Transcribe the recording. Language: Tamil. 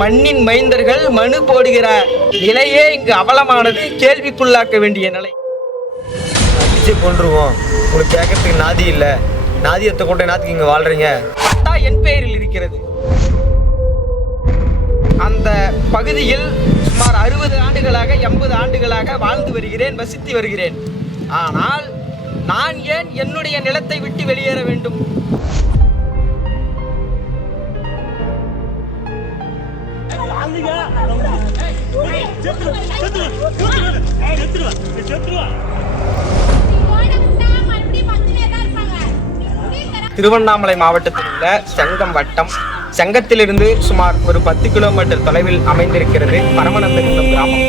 மண்ணின் மைந்தர்கள் மனு போடுகிற நிலையே இங்கு அவலமானது, கேள்விக்குள்ளாக்க வேண்டிய நிலை. அடிச்சு கொண்டுருவோம், உங்களுக்கு கேட்கறதுக்கு நாதி இல்லை, நாதியத்தை கொண்ட நாத்துக்கு இங்கே வாழ்றீங்க. பட்டா என் பெயரில் இருக்கிறது. அந்த பகுதியில் சுமார் 60 ஆண்டுகளாக 80 ஆண்டுகளாக வாழ்ந்து வருகிறேன், வசித்து வருகிறேன். ஆனால் நான் ஏன் என்னுடைய நிலத்தை விட்டு வெளியேற வேண்டும்? திருவண்ணாமலை மாவட்டத்தில் உள்ள செங்கம் வட்டம், செங்கத்திலிருந்து சுமார் ஒரு 10 கிலோமீட்டர் தொலைவில் அமைந்திருக்கிறது பரமநந்தகுன்றம் கிராமம்.